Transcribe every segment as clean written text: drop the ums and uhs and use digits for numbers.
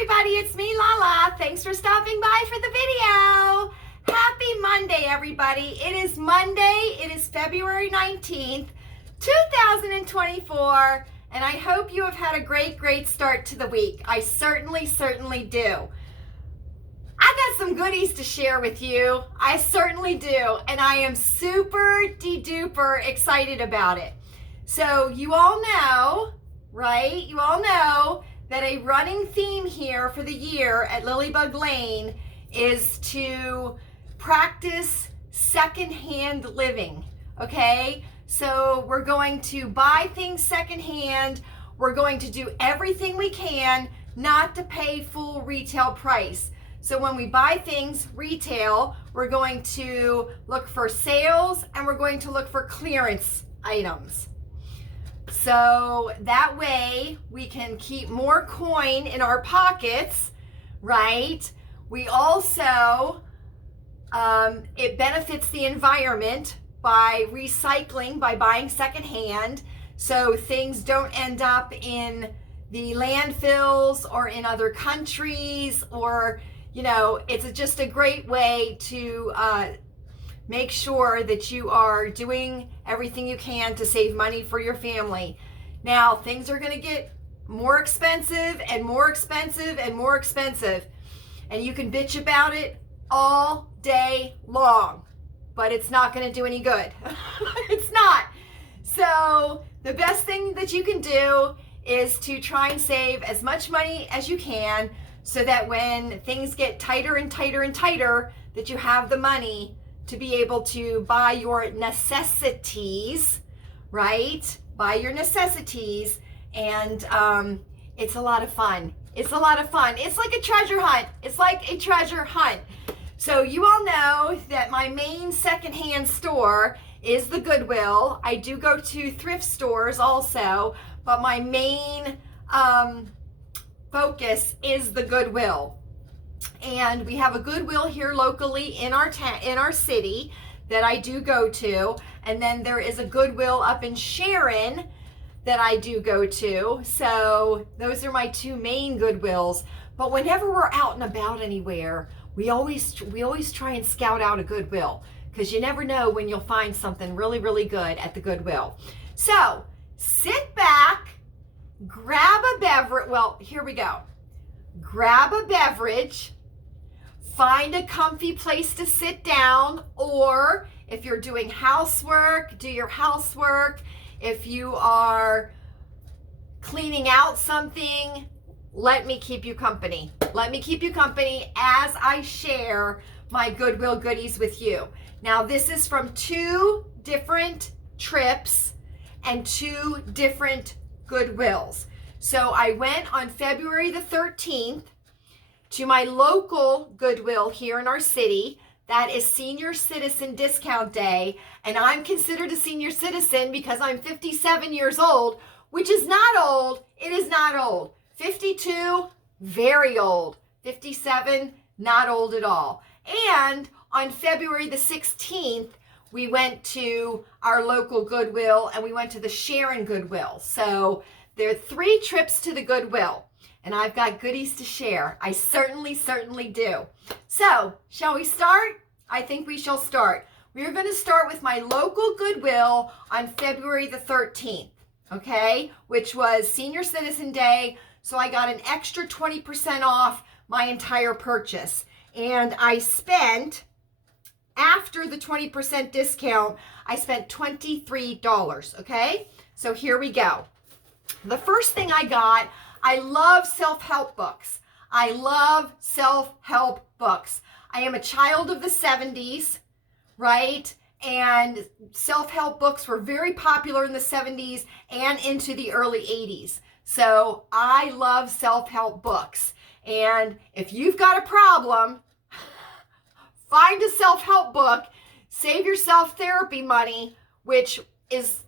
everybody, it's me, Lala. Thanks for stopping by for the video. Happy Monday, everybody. It is Monday. It is February 19th, 2024, and I hope you have had a great start to the week. I certainly do. I got some goodies to share with you. I certainly do, and I am super duper excited about it. So you all know, right? You all know that a running theme here for the year at Lilleybugglane is to practice secondhand living, okay? So we're going to buy things secondhand. We're going to do everything we can not to pay full retail price. So when we buy things retail, we're going to look for sales and we're going to look for clearance items. So that way we can keep more coin in our pockets, right? We also, it benefits the environment by recycling, by buying secondhand, so things don't end up in the landfills or in other countries, or, you know, it's just a great way to make sure that you are doing everything you can to save money for your family. Now, things are going to get more expensive and more expensive and more expensive, and you can bitch about it all day long, but it's not going to do any good. It's not. So the best thing that you can do is to try and save as much money as you can, so that when things get tighter and tighter, that you have the money to be able to buy your necessities, right? Buy your necessities, and it's a lot of fun. It's a lot of fun. It's like a treasure hunt. It's like a treasure hunt. So you all know that my main secondhand store is the Goodwill. I do go to thrift stores also, but my main focus is the Goodwill. And we have a Goodwill here locally in our city that I do go to, and then there is a Goodwill up in Sharon that I do go to. So those are my two main Goodwills. But whenever we're out and about anywhere, we always try and scout out a Goodwill, because you never know when you'll find something really good at the Goodwill. So sit back, grab a beverage. Well, here we go. Grab a beverage, find a comfy place to sit down, or if you're doing housework, do your housework. If you are cleaning out something, let me keep you company. Let me keep you company as I share my Goodwill goodies with you. Now, this is from 2 different trips and 2 different Goodwills. So I went on February the 13th to my local Goodwill here in our city. That is Senior Citizen Discount Day, and I'm considered a senior citizen because I'm 57 years old, which is not old. It is not old. 52, very old. 57, not old at all. And on February the 16th, we went to our local Goodwill, and we went to the Sharon Goodwill. So there are 3 trips to the Goodwill, and I've got goodies to share. I certainly do. So, shall we start? I think we shall start. We are going to start with my local Goodwill on February the 13th, okay, which was Senior Citizen Day, so I got an extra 20% off my entire purchase. And I spent, after the 20% discount, I spent $23, okay? So here we go. The first thing I got, I love self-help books. I love self-help books. I am a child of the 70s, right? And self-help books were very popular in the 70s and into the early 80s. So I love self-help books. And if you've got a problem, find a self-help book, save yourself therapy money, which is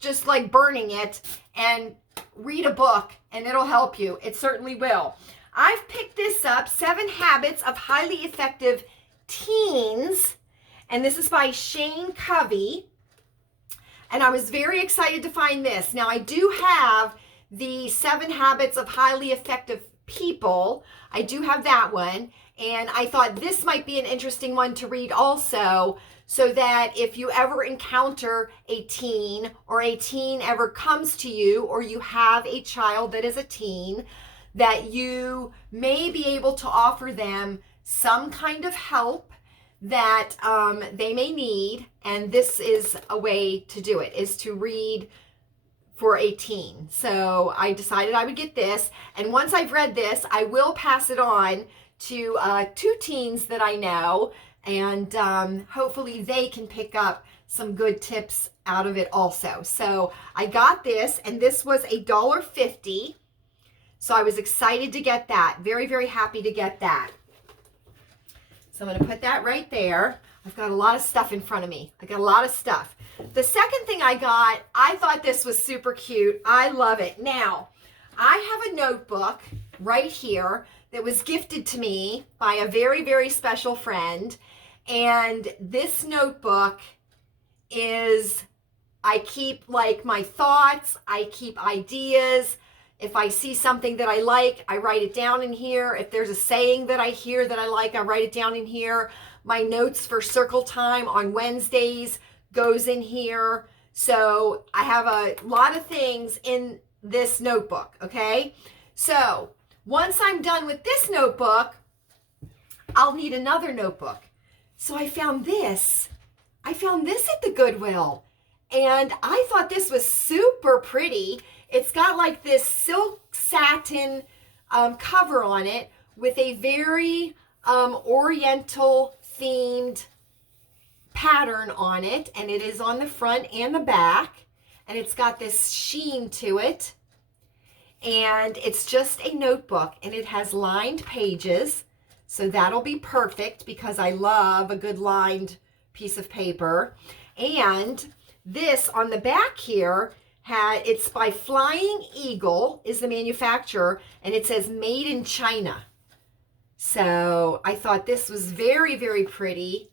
just like burning it, and read a book, and it'll help you. It certainly will. I've picked this up, 7 Habits of Highly Effective Teens, and this is by Shane Covey, and I was very excited to find this. Now, I do have the 7 Habits of Highly Effective people. I do have that one. And I thought this might be an interesting one to read also, so that if you ever encounter a teen, or a teen ever comes to you, or you have a child that is a teen, that you may be able to offer them some kind of help that they may need. And this is a way to do it, is to read for a teen. So I decided I would get this. And once I've read this, I will pass it on to 2 teens that I know. And hopefully they can pick up some good tips out of it also. So I got this, and this was $1.50. So I was excited to get that. Very, very happy to get that. So I'm going to put that right there. I've got a lot of stuff in front of me. I got a lot of stuff. The second thing I got, I thought this was super cute. I love it. Now, I have a notebook right here that was gifted to me by a very, very special friend. And this notebook is, I keep like my thoughts, I keep ideas. If I see something that I like, I write it down in here. If there's a saying that I hear that I like, I write it down in here. My notes for circle time on Wednesdays goes in here. So I have a lot of things in this notebook, okay? So once I'm done with this notebook, I'll need another notebook. So I found this. I found this at the Goodwill. And I thought this was super pretty. It's got like this silk satin cover on it with a very oriental themed pattern on it. And it is on the front and the back. And it's got this sheen to it. And it's just a notebook. And it has lined pages. So that'll be perfect because I love a good lined piece of paper. And this on the back here, it's by Flying Eagle is the manufacturer, and it says made in China. So I thought this was very, very pretty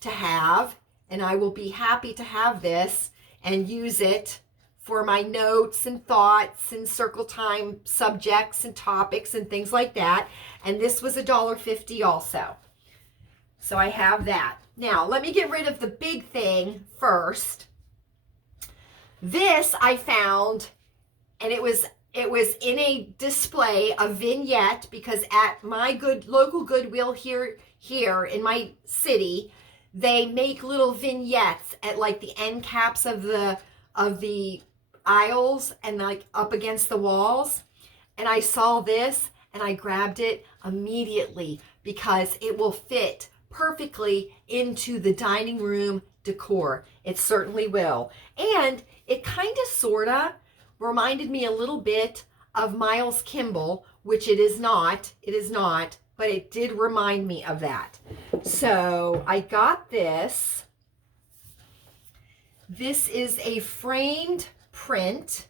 to have, and I will be happy to have this and use it for my notes and thoughts and circle time subjects and topics and things like that. And this was $1.50 also. So I have that. Now, let me get rid of the big thing first. This I found, and it was in a display, a vignette, because at my local Goodwill here in my city, they make little vignettes at like the end caps of the aisles and like up against the walls. And I saw this and I grabbed it immediately because it will fit perfectly into the dining room decor. It certainly will. And it kind of sort of reminded me a little bit of Miles Kimball, which it is not, but it did remind me of that. So I got this. This is a framed print.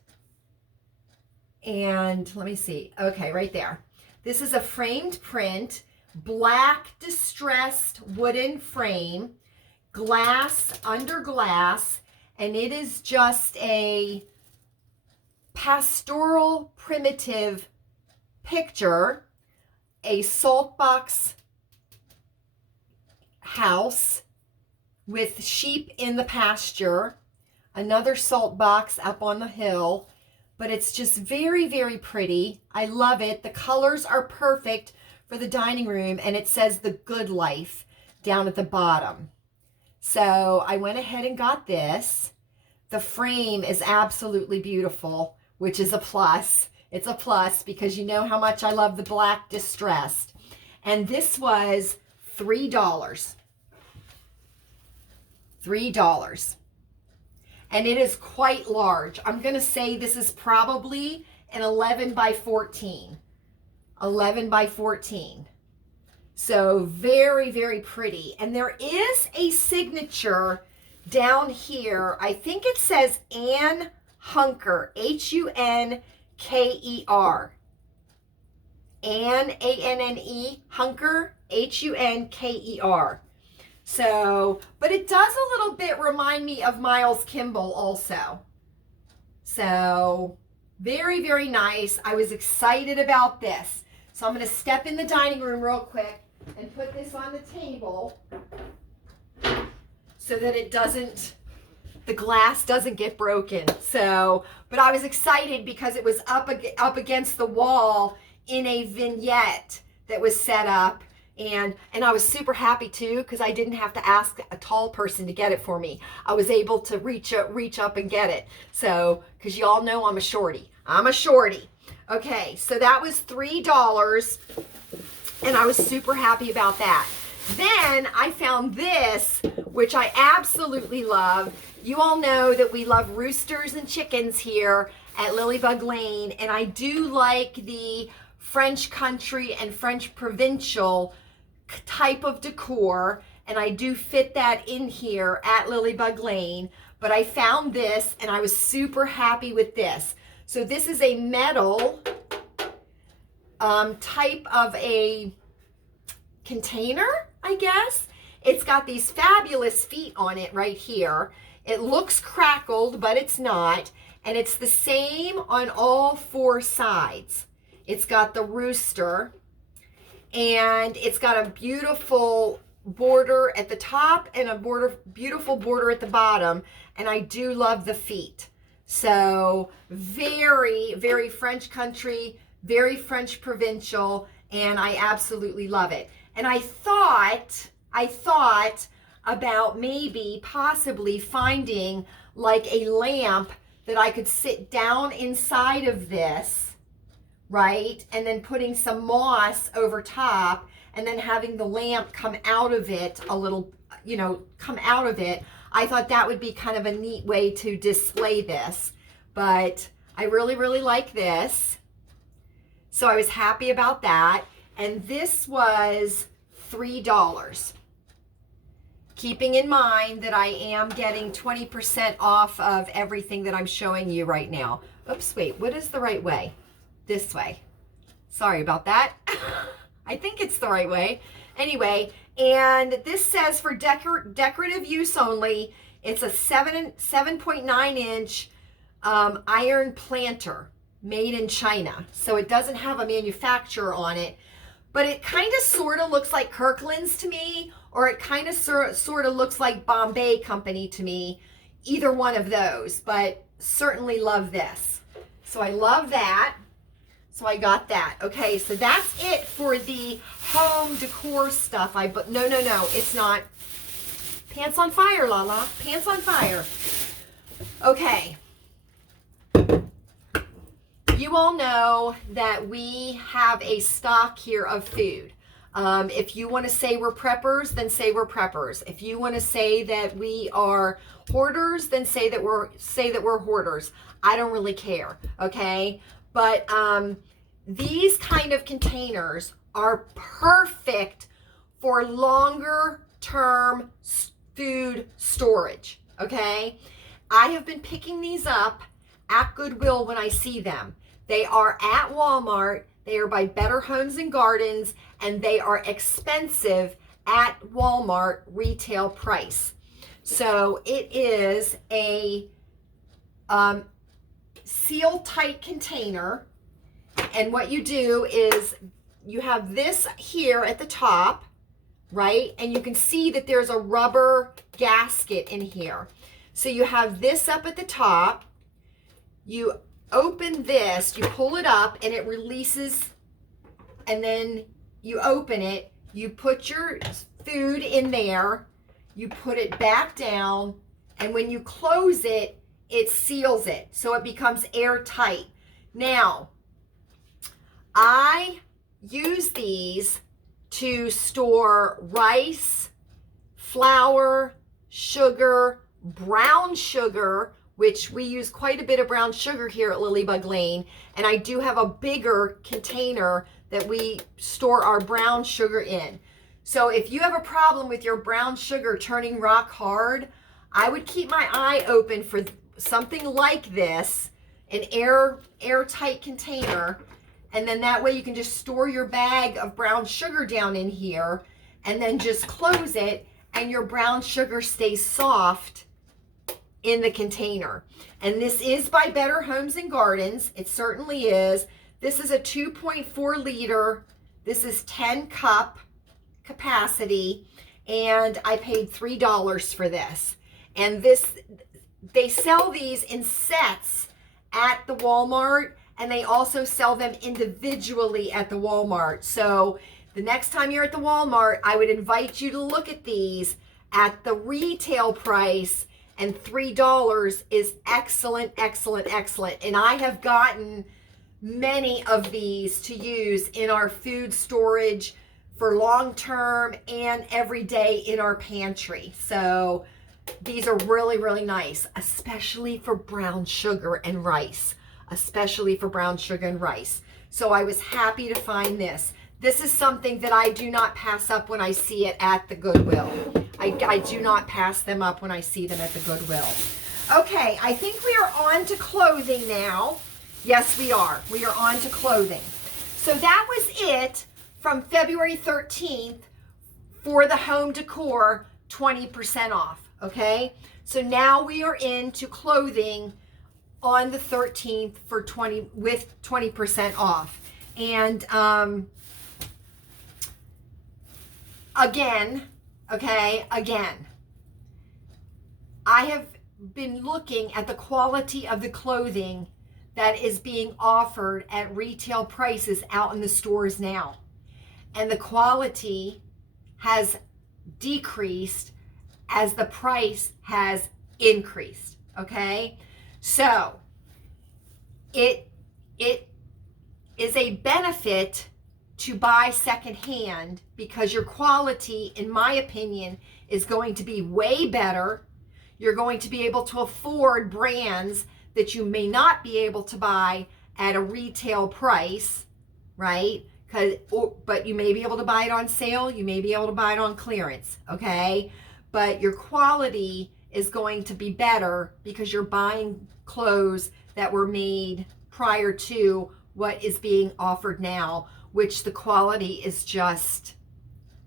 And let me see. Okay, right there. This is a framed print, black distressed wooden frame, glass under glass, and it is just a pastoral primitive picture, a salt box house with sheep in the pasture, another salt box up on the hill, but it's just very, very pretty. I love it. The colors are perfect for the dining room, and it says The Good Life down at the bottom. So I went ahead and got this. The frame is absolutely beautiful, which is a plus. It's a plus because you know how much I love the black distressed. And this was $3. $3. And it is quite large. I'm going to say this is probably an 11 by 14. 11 by 14. So very, very pretty. And there is a signature down here. I think it says Ann Hunker, Hunker. Ann, A-N-N-E, Hunker, Hunker. So, but it does a little bit remind me of Miles Kimball also. So, very, very nice. I was excited about this. So I'm going to step in the dining room real quick and put this on the table so that it doesn't, the glass doesn't get broken. So, but I was excited because it was up against the wall in a vignette that was set up. And I was super happy too, because I didn't have to ask a tall person to get it for me. I was able to reach up and get it. So, because y'all know I'm a shorty. Okay, so that was $3, and I was super happy about that. Then I found this, which I absolutely love. You all know that we love roosters and chickens here at Lilleybugglane, and I do like the French country and French provincial type of decor, and I do fit that in here at Lilleybugglane. But I found this, and I was super happy with this. So this is a metal type of a container, I guess. It's got these fabulous feet on it right here. It looks crackled, but it's not. And it's the same on all four sides. It's got the rooster, and it's got a beautiful border at the top and a beautiful border at the bottom. And I do love the feet. So very, very French country, very French provincial, and I absolutely love it. And I thought about maybe possibly finding like a lamp that I could sit down inside of this, right? And then putting some moss over top, and then having the lamp come out of it a little, come out of it. I thought that would be kind of a neat way to display this, but I really, really like this. So I was happy about that. And this was $3. Keeping in mind that I am getting 20% off of everything that I'm showing you right now. Oops, wait, what is the right way? This way. Sorry about that. I think it's the right way. Anyway, and this says for decorative use only. It's a 7.9 inch iron planter made in China. So it doesn't have a manufacturer on it, but it kind of sort of looks like Kirkland's to me, or it kind of sort of looks like Bombay Company to me. Either one of those, but certainly love this. So I love that. So I got that. Okay, so that's it for the home decor stuff. No, it's not. Pants on fire, Lala. Pants on fire. Okay. You all know that we have a stock here of food. If you want to say we're preppers, then say we're preppers. If you want to say that we are hoarders, then say that we're hoarders. I don't really care, okay? But these kind of containers are perfect for longer term food storage, okay? I have been picking these up at Goodwill when I see them. They are at Walmart. They are by Better Homes and Gardens, and they are expensive at Walmart retail price. So it is a seal tight container. And what you do is you have this here at the top, right? And you can see that there's a rubber gasket in here. So you have this up at the top. You open this, you pull it up, and it releases, and then you open it, you put your food in there, you put it back down, and when you close it, it seals it, so it becomes airtight. Now, I use these to store rice, flour, sugar, brown sugar, which we use quite a bit of brown sugar here at Lilleybugglane, and I do have a bigger container that we store our brown sugar in. So if you have a problem with your brown sugar turning rock hard, I would keep my eye open for something like this, an airtight container, and then that way you can just store your bag of brown sugar down in here, and then just close it, and your brown sugar stays soft in the container. And this is by Better Homes and Gardens. It certainly is. This is a 2.4 liter. This is 10 cup capacity, and I paid $3 for this. And they sell these in sets at the Walmart, and they also sell them individually at the Walmart. So the next time you're at the Walmart, I would invite you to look at these at the retail price, and $3 is excellent, excellent, excellent. And I have gotten many of these to use in our food storage for long term and every day in our pantry. So these are really, really nice, especially for brown sugar and rice, especially for brown sugar and rice. So I was happy to find this. This is something that I do not pass up when I see it at the Goodwill. I do not pass them up when I see them at the Goodwill. Okay, I think we are on to clothing now. Yes, we are. We are on to clothing. So that was it from February 13th for the home decor, 20% off, okay? So now we are into clothing on the 13th for 20% off. And again, I have been looking at the quality of the clothing that is being offered at retail prices out in the stores now. And the quality has decreased as the price has increased, okay? So it is a benefit to buy secondhand because your quality, in my opinion, is going to be way better. You're going to be able to afford brands that you may not be able to buy at a retail price, right? But you may be able to buy it on sale. You may be able to buy it on clearance, okay? But your quality is going to be better because you're buying clothes that were made prior to what is being offered now, which the quality is just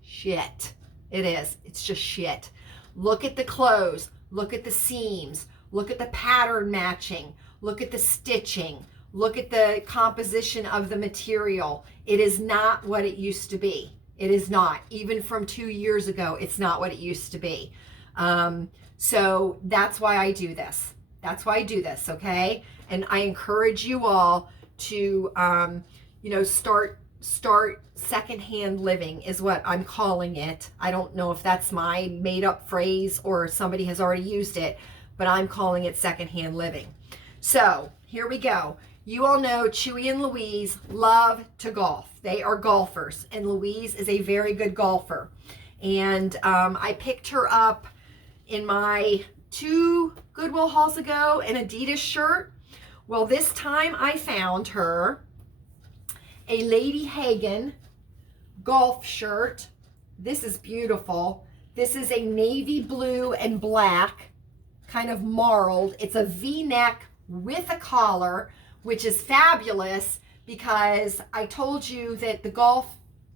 shit. It is. It's just shit. Look at the clothes. Look at the seams. Look at the pattern matching. Look at the stitching. Look at the composition of the material. It is not what it used to be. It is not. Even from 2 years ago, it's not what it used to be. So that's why I do this. That's why I do this, okay? And I encourage you all to, start secondhand living is what I'm calling it. I don't know if that's my made up phrase or somebody has already used it, but I'm calling it secondhand living. So here we go. You all know Chewy and Louise love to golf. They are golfers, and Louise is a very good golfer. And I picked her up in my 2 Goodwill hauls ago, an Adidas shirt. Well, this time I found her a Lady Hagen golf shirt. This is beautiful. This is a navy blue and black, kind of marled. It's a V-neck with a collar, which is fabulous because I told you that the golf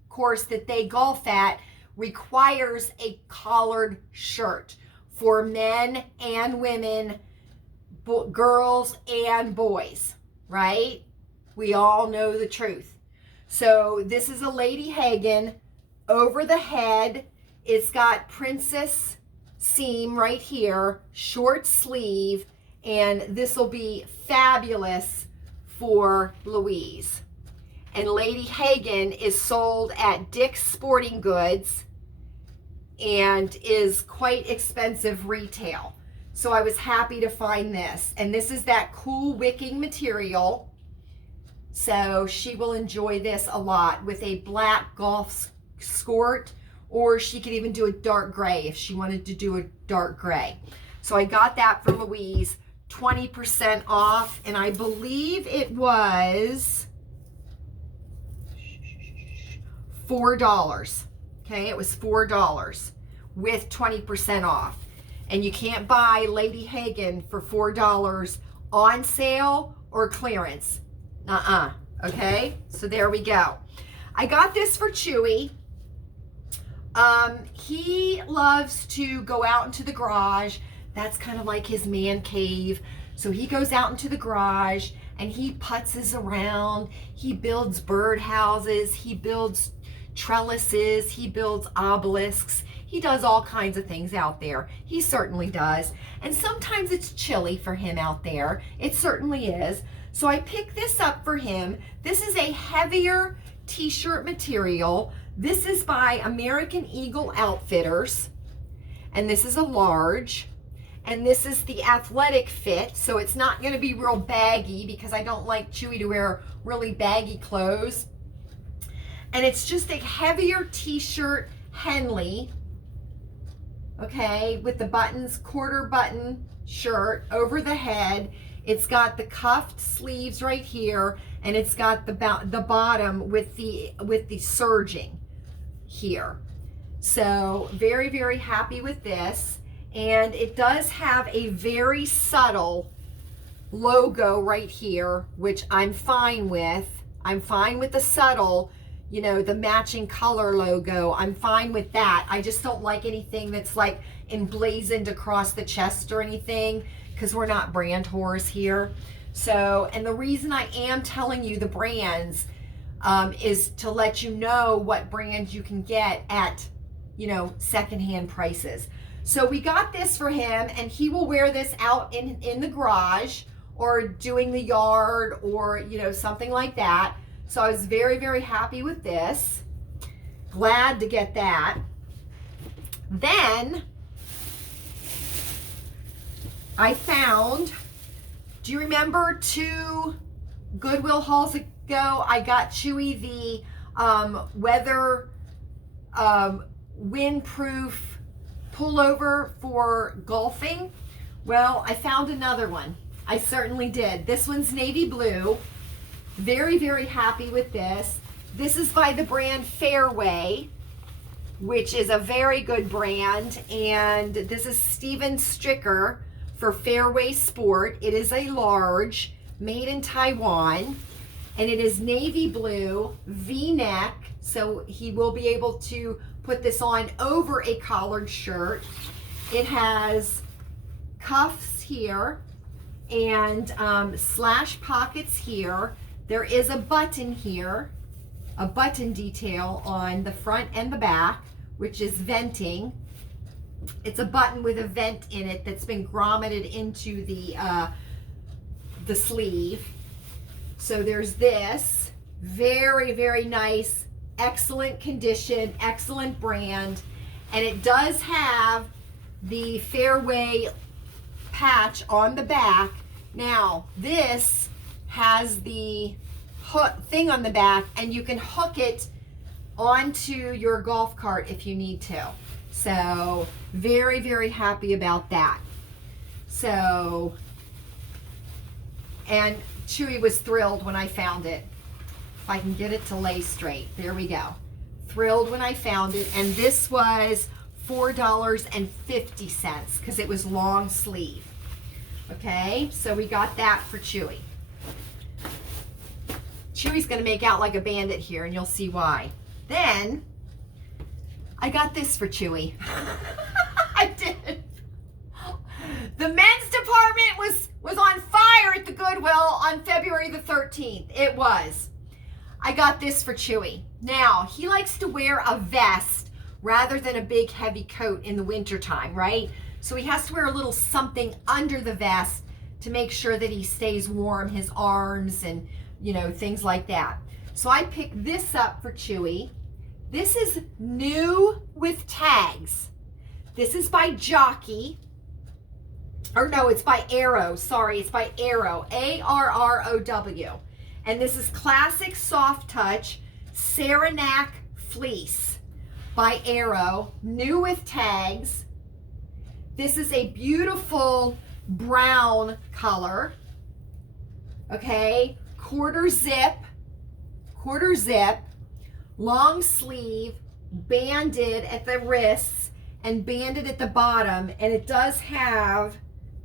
course that they golf at requires a collared shirt for men and women, girls and boys, right? We all know the truth. So this is a Lady Hagen over the head. It's got princess seam right here, short sleeve, and this will be fabulous for Louise. And Lady Hagen is sold at Dick's Sporting Goods and is quite expensive retail. So I was happy to find this. And this is that cool wicking material. So she will enjoy this a lot with a black golf skirt, or she could even do a dark gray if she wanted to do a dark gray. So I got that for Louise, 20% off, and I believe it was $4. Okay, it was $4 with 20% off. And you can't buy Lady Hagen for $4 on sale or clearance. Okay, so there we go. I got this for Chewy. He loves to go out into the garage. That's kind of like his man cave. So he goes out into the garage and he putzes around. He builds birdhouses, he builds trellises, he builds obelisks. He does all kinds of things out there. He certainly does. And sometimes it's chilly for him out there. It certainly is. So I picked this up for him. This is a heavier t-shirt material. This is by American Eagle Outfitters. And this is a large. And this is the athletic fit. So it's not going to be real baggy because I don't like Chewy to wear really baggy clothes. And it's just a heavier t-shirt Henley. Okay, with the buttons, quarter button shirt over the head. It's got the cuffed sleeves right here, and it's got the bottom with the serging here. So very, very happy with this. And it does have a very subtle logo right here, which I'm fine with. I'm fine with the subtle, you know, the matching color logo. I'm fine with that. I just don't like anything that's like emblazoned across the chest or anything, because we're not brand whores here. So, and the reason I am telling you the brands is to let you know what brands you can get at, you know, secondhand prices. So we got this for him, and he will wear this out in the garage or doing the yard or, you know, something like that. So I was very, very happy with this. Glad to get that. Then I found, do you remember 2 Goodwill hauls ago, I got Chewy the weather windproof pullover for golfing? Well, I found another one. I certainly did. This one's navy blue. Very, very happy with this. This is by the brand Fairway, which is a very good brand. And this is Steven Stricker for Fairway Sport. It is a large, made in Taiwan. And it is navy blue, V-neck. So he will be able to put this on over a collared shirt. It has cuffs here and slash pockets here. There is a button here, a button detail on the front and the back, which is venting. It's a button with a vent in it that's been grommeted into the sleeve. So there's this, very, very nice, excellent condition, excellent brand. And it does have the Fairway patch on the back. Now, this has the hook thing on the back, and you can hook it onto your golf cart if you need to. So very, very happy about that. So, and Chewy was thrilled when I found it. If I can get it to lay straight, there we go. Thrilled when I found it. And this was $4.50 because it was long sleeve. Okay, so we got that for Chewy. Chewy's gonna make out like a bandit here, and you'll see why. Then I got this for Chewy. I did. The men's department was on fire at the Goodwill on February the 13th. It was. I got this for Chewy. Now, he likes to wear a vest rather than a big heavy coat in the wintertime, right? So he has to wear a little something under the vest to make sure that he stays warm, his arms and, you know, things like that. So I picked this up for Chewy. This is new with tags. This is by Jockey. Or no, it's by Arrow. Sorry, it's by Arrow. A-R-R-O-W. And this is Classic Soft Touch Saranac Fleece by Arrow. New with tags. This is a beautiful brown color. Okay. Quarter zip, long sleeve, banded at the wrists and banded at the bottom. And it does have,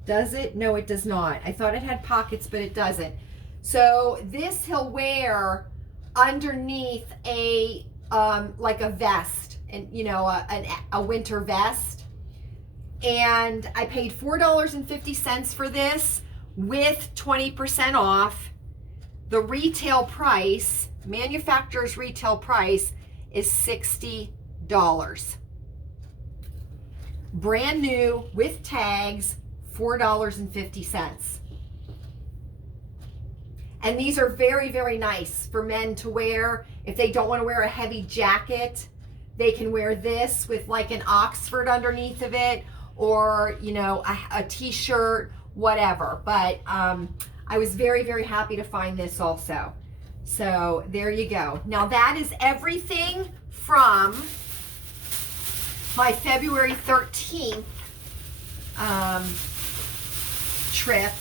does it? No, it does not. I thought it had pockets, but it doesn't. So this he'll wear underneath a, like a vest, and you know, a winter vest. And I paid $4.50 for this with 20% off. the retail price, manufacturer's retail price, is $60. Brand new with tags, $4.50. And these are very, very nice for men to wear. If they don't want to wear a heavy jacket, they can wear this with like an Oxford underneath of it, or, you know, a t-shirt, whatever. But I was very, very happy to find this also. So there you go. Now that is everything from my February 13th trip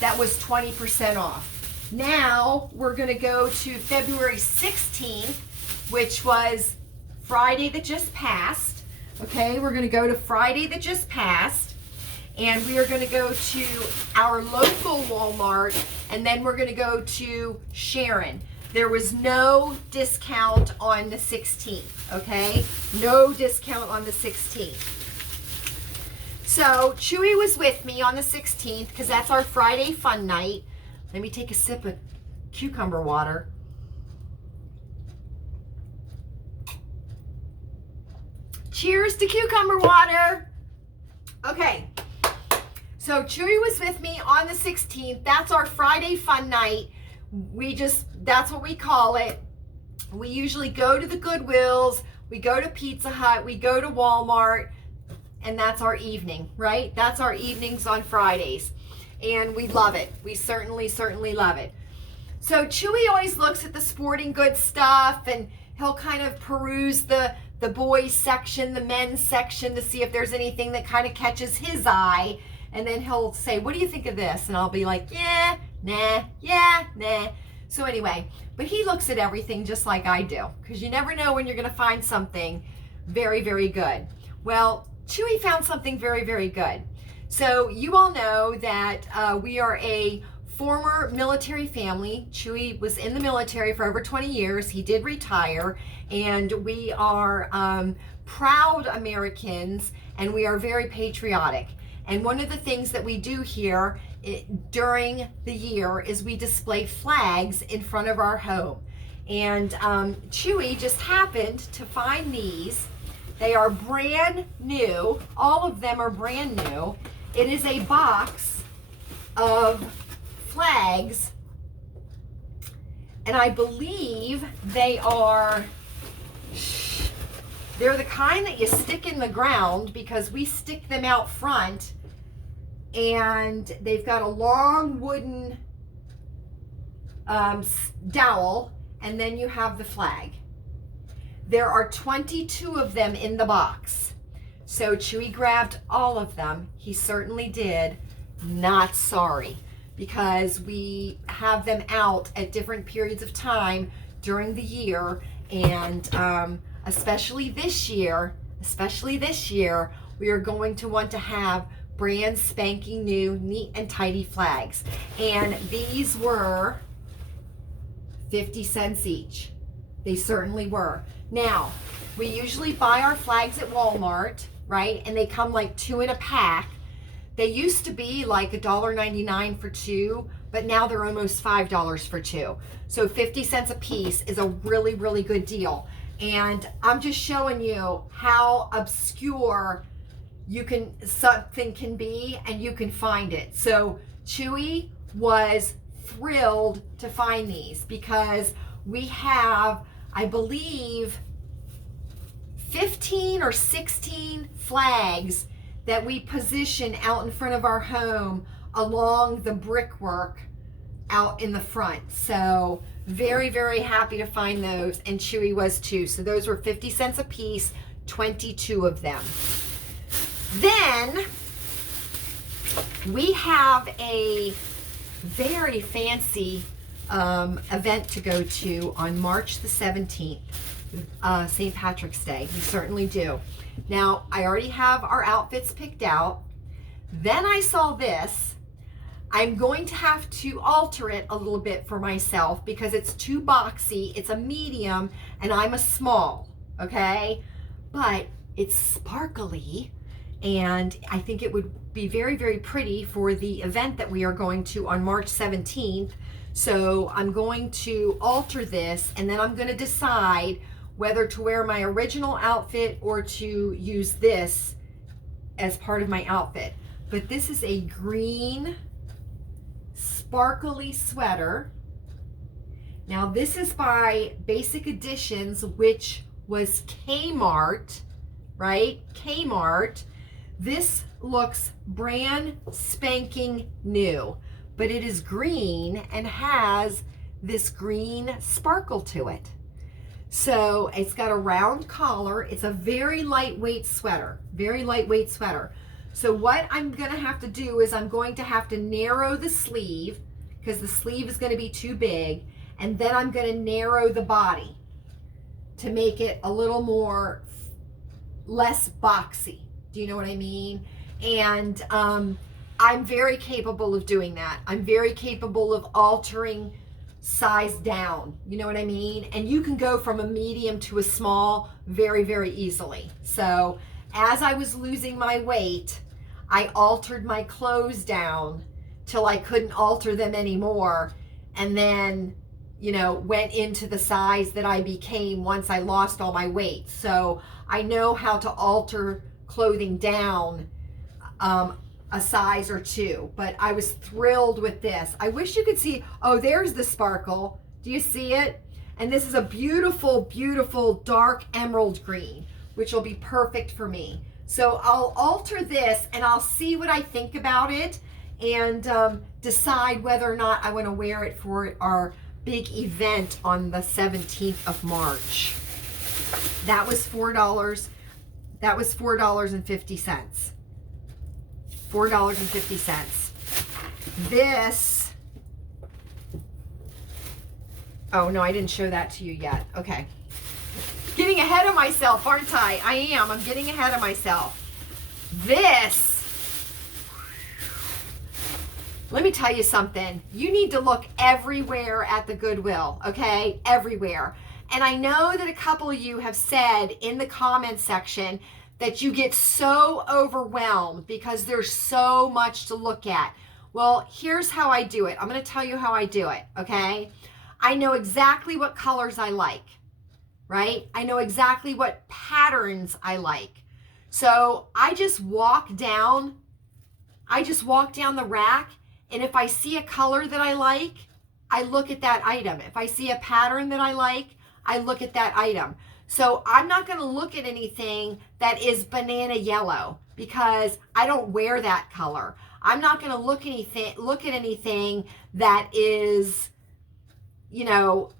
that was 20% off. Now we're going to go to February 16th, which was Friday that just passed. Okay, we're going to go to Friday that just passed, and we are going to go to our local Walmart, and then we're going to go to Sharon. There was no discount on the 16th, okay? No discount on the 16th. So Chewy was with me on the 16th because that's our Friday fun night. Let me take a sip of cucumber water. Cheers to cucumber water. Okay, so Chewy was with me on the 16th. That's our Friday fun night. That's what we call it. We usually go to the Goodwills, we go to Pizza Hut, we go to Walmart, and that's our evening, right? That's our evenings on Fridays. And we love it. We certainly, certainly love it. So Chewy always looks at the sporting goods stuff, and he'll kind of peruse the boys section, the men's section, to see if there's anything that kind of catches his eye. And then he'll say, what do you think of this? And I'll be like, yeah, nah, yeah, nah. So anyway, but he looks at everything just like I do, because you never know when you're going to find something very, very good. Well, Chewy found something very, very good. So you all know that we are a former military family. Chewy was in the military for over 20 years. He did retire, and we are proud Americans, and we are very patriotic. And one of the things that we do here during the year is we display flags in front of our home. And Chewy just happened to find these. They are brand new. All of them are brand new. It is a box of flags, and I believe they're the kind that you stick in the ground, because we stick them out front, and they've got a long wooden dowel, and then you have the flag. There are 22 of them in the box. So Chewy grabbed all of them. He certainly did. Not sorry, because we have them out at different periods of time during the year, and especially this year, we are going to want to have brand spanking new, neat and tidy flags. And these were 50 cents each. They certainly were. Now, we usually buy our flags at Walmart, right? And they come like 2 in a pack. They used to be like $1.99 for 2, but now they're almost $5 for 2. So 50 cents a piece is a really, really good deal. And I'm just showing you how obscure something can be, and you can find it. So Chewy was thrilled to find these, because we have, I believe, 15 or 16 flags that we position out in front of our home along the brickwork out in the front. So very, very happy to find those, and Chewy was too. So those were 50 cents a piece, 22 of them. Then we have a very fancy event to go to on March the 17th, St. Patrick's Day. We certainly do. Now, I already have our outfits picked out. Then I saw this. I'm going to have to alter it a little bit for myself, because it's too boxy. It's a medium, and I'm a small, okay? But it's sparkly, and I think it would be very, very pretty for the event that we are going to on March 17th. So I'm going to alter this, and then I'm going to decide whether to wear my original outfit or to use this as part of my outfit. But this is a green sparkly sweater. Now this is by Basic Editions, which was Kmart, right? Kmart. This looks brand spanking new, but it is green and has this green sparkle to it. So it's got a round collar. It's a very lightweight sweater, very lightweight sweater. So what I'm gonna have to do is I'm going to have to narrow the sleeve because the sleeve is gonna be too big, and then I'm gonna narrow the body to make it a little more, less boxy. Do you know what I mean? And I'm very capable of doing that. I'm very capable of altering size down. You know what I mean? And you can go from a medium to a small very, very easily. So as I was losing my weight, I altered my clothes down till I couldn't alter them anymore. And then, you know, went into the size that I became once I lost all my weight. So I know how to alter clothing down a size or two, but I was thrilled with this. I wish you could see, oh, there's the sparkle. Do you see it? And this is a beautiful, beautiful dark emerald green, which will be perfect for me. So I'll alter this and I'll see what I think about it and decide whether or not I want to wear it for our big event on the 17th of March. That was $4. That was $4.50. $4.50. This, oh no, I didn't show that to you yet. Okay. Getting ahead of myself, aren't I? I am. I'm getting ahead of myself. This, let me tell you something. You need to look everywhere at the Goodwill, okay? Everywhere. And I know that a couple of you have said in the comment section that you get so overwhelmed because there's so much to look at. Well, here's how I do it. I'm going to tell you how I do it, okay? I know exactly what colors I like, right? I know exactly what patterns I like. So I just walk down the rack, and if I see a color that I like, I look at that item. If I see a pattern that I like, I look at that item. So I'm not going to look at anything that is banana yellow because I don't wear that color. I'm not going to look at anything that is, you know,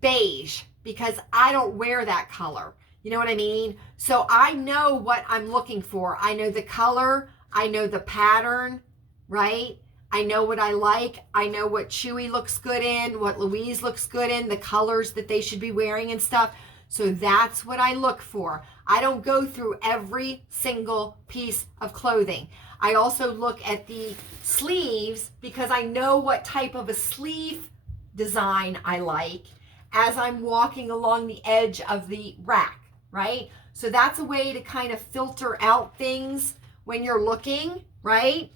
beige because I don't wear that color. You know what I mean? So I know what I'm looking for. I know the color. I know the pattern, right? I know what I like. I know what Chewy looks good in, what Louise looks good in, the colors that they should be wearing and stuff. So that's what I look for. I don't go through every single piece of clothing. I also look at the sleeves because I know what type of a sleeve design I like as I'm walking along the edge of the rack, right? So that's a way to kind of filter out things when you're looking, right?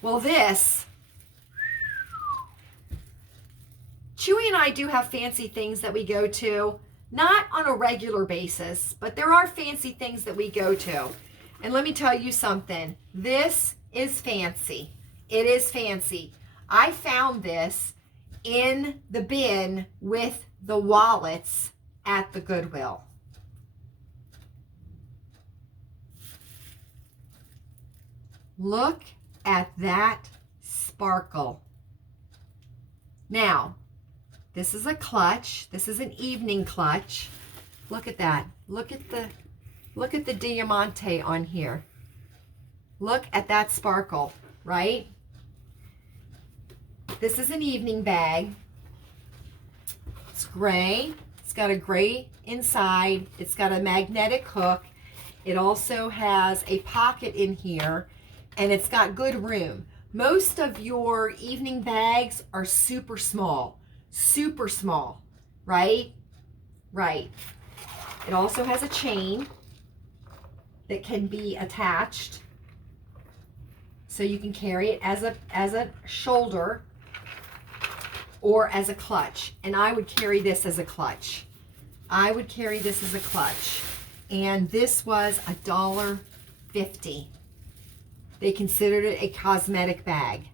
Well, this, Chewy and I do have fancy things that we go to, not on a regular basis, but there are fancy things that we go to. And let me tell you something, this is fancy. It is fancy. I found this in the bin with the wallets at the Goodwill. Look at that sparkle. Now, this is a clutch. This is an evening clutch. Look at that. Look at the diamante on here. Look at that sparkle, right? This is an evening bag. It's gray. It's got a gray inside. It's got a magnetic hook. It also has a pocket in here, and it's got good room. Most of your evening bags are super small, right? Right. It also has a chain that can be attached. So you can carry it as a shoulder or as a clutch. And I would carry this as a clutch. I would carry this as a clutch. And this was $1.50. They considered it a cosmetic bag.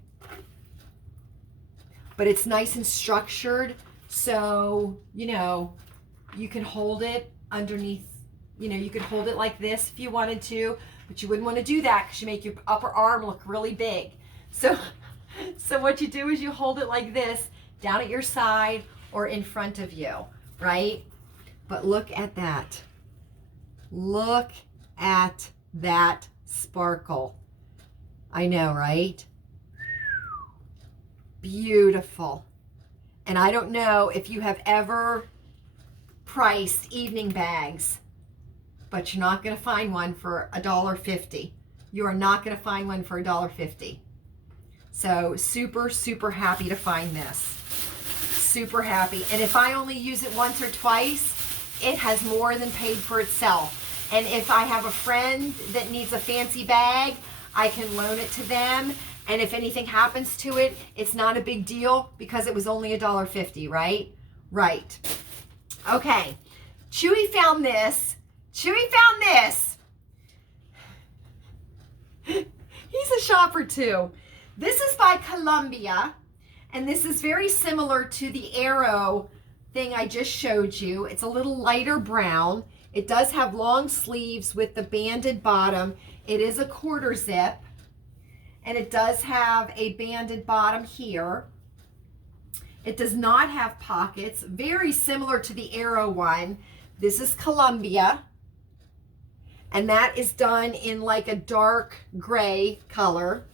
But it's nice and structured, so, you know, you can hold it underneath, you know, you could hold it like this if you wanted to, but you wouldn't want to do that because you make your upper arm look really big. So what you do is you hold it like this, down at your side or in front of you, right? But look at that. Look at that sparkle. I know, right? Beautiful. And I don't know if you have ever priced evening bags, but you're not going to find one for $1.50. You are not going to find one for $1.50. So super, super happy to find this. Super happy. And if I only use it once or twice, it has more than paid for itself. And if I have a friend that needs a fancy bag, I can loan it to them. And if anything happens to it, it's not a big deal because it was only $1.50, right? Right. Okay. Chewy found this. Chewy found this. He's a shopper too. This is by Columbia, and this is very similar to the Arrow thing I just showed you. It's a little lighter brown. It does have long sleeves with the banded bottom. It is a quarter zip, and it does have a banded bottom here. It does not have pockets, very similar to the Arrow one. This is Columbia, and that is done in like a dark gray color.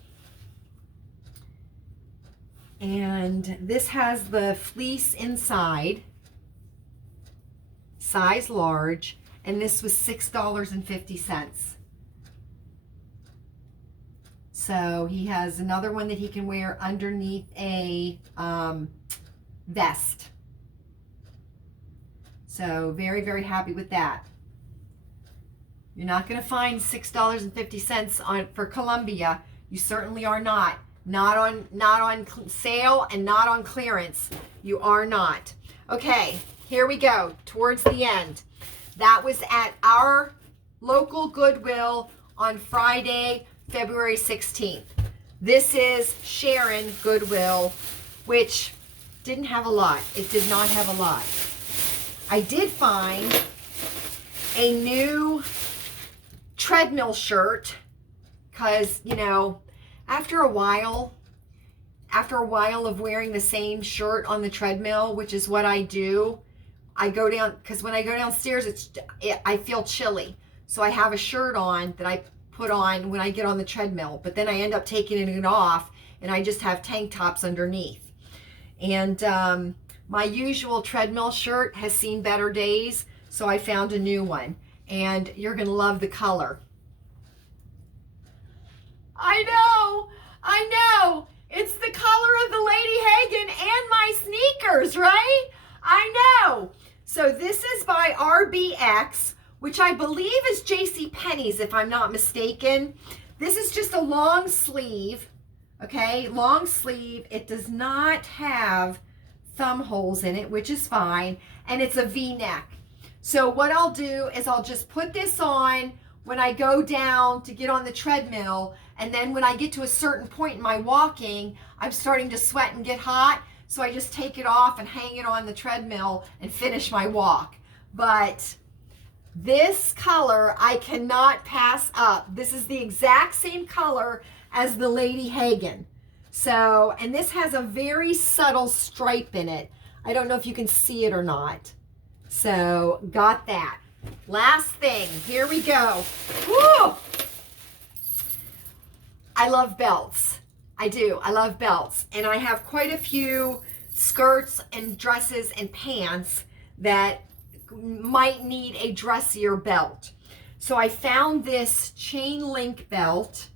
And this has the fleece inside, size large, and this was $6.50. So he has another one that he can wear underneath a vest. So very, very happy with that. You're not going to find $6.50 for Columbia. You certainly are not. Not on sale and not on clearance. You are not. Okay, here we go. Towards the end. That was at our local Goodwill on Friday, February 16th. This is Sharon Goodwill, which didn't have a lot. It did not have a lot. I did find a new treadmill shirt because, you know, after a while of wearing the same shirt on the treadmill, which is what I do, I go down, because when I go downstairs, I feel chilly. So I have a shirt on that I put on when I get on the treadmill, but then I end up taking it off and I just have tank tops underneath. And my usual treadmill shirt has seen better days, so I found a new one, and you're gonna love the color. I know, it's the color of the Lady Hagen and my sneakers, right? I know. So this is by RBX, which I believe is JCPenney's if I'm not mistaken. This is just a long sleeve, okay? Long sleeve. It does not have thumb holes in it, which is fine, and it's a V-neck. So what I'll do is I'll just put this on when I go down to get on the treadmill, and then when I get to a certain point in my walking, I'm starting to sweat and get hot, so I just take it off and hang it on the treadmill and finish my walk. But this color I cannot pass up. This is the exact same color as the Lady Hagen. So, and this has a very subtle stripe in it. I don't know if you can see it or not. So, got that. Last thing, here we go. Woo! I love belts. I do. I love belts. And I have quite a few skirts and dresses and pants that might need a dressier belt. So I found this chain link belt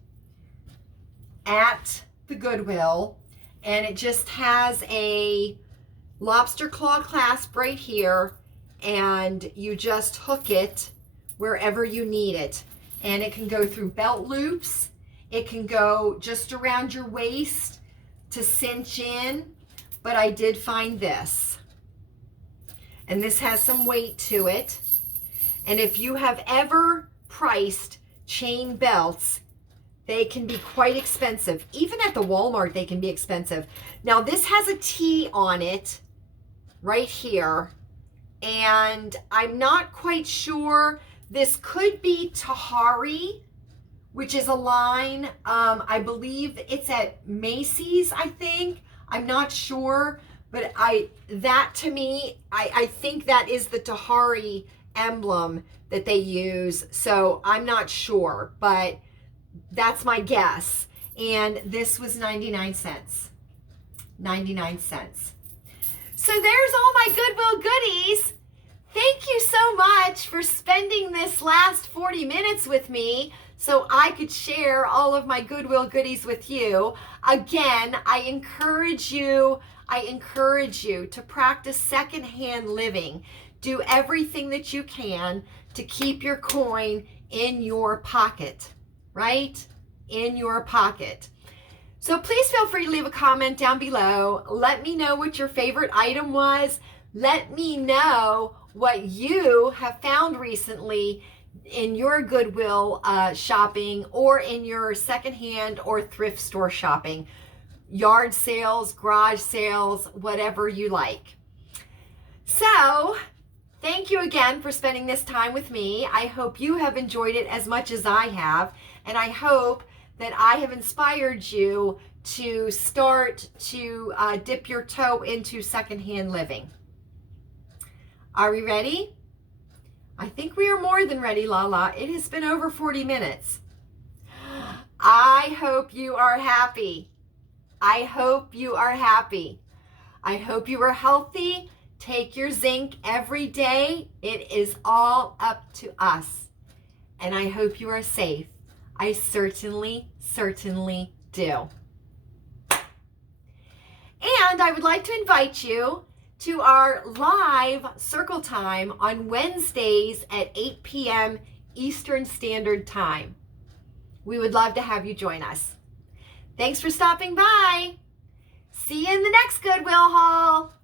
at the Goodwill, and it just has a lobster claw clasp right here, and you just hook it wherever you need it, and it can go through belt loops. It can go just around your waist to cinch in, but I did find this. And this has some weight to it. And if you have ever priced chain belts, they can be quite expensive. Even at the Walmart, they can be expensive. Now, this has a T on it right here. And I'm not quite sure. This could be Tahari, which is a line. I believe it's at Macy's, I think. I'm not sure. But that to me, I think that is the Tahari emblem that they use. So I'm not sure, but that's my guess. And this was 99 cents. 99 cents. So there's all my Goodwill goodies. Thank you so much for spending this last 40 minutes with me so I could share all of my Goodwill goodies with you. Again, I encourage you to practice secondhand living. Do everything that you can to keep your coin in your pocket, right? In your pocket. So please feel free to leave a comment down below. Let me know what your favorite item was. Let me know what you have found recently in your Goodwill shopping, or in your secondhand or thrift store shopping. Yard sales, garage sales, whatever you like. So, thank you again for spending this time with me. I hope you have enjoyed it as much as I have, and I hope that I have inspired you to start to dip your toe into secondhand living. Are we ready? I think we are more than ready, Lala. It has been over 40 minutes. I hope you are happy. I hope you are happy. I hope you are healthy. Take your zinc every day. It is all up to us. And I hope you are safe. I certainly do. And I would like to invite you to our live circle time on Wednesdays at 8 p.m. Eastern Standard Time. We would love to have you join us. Thanks for stopping by. See you in the next Goodwill haul.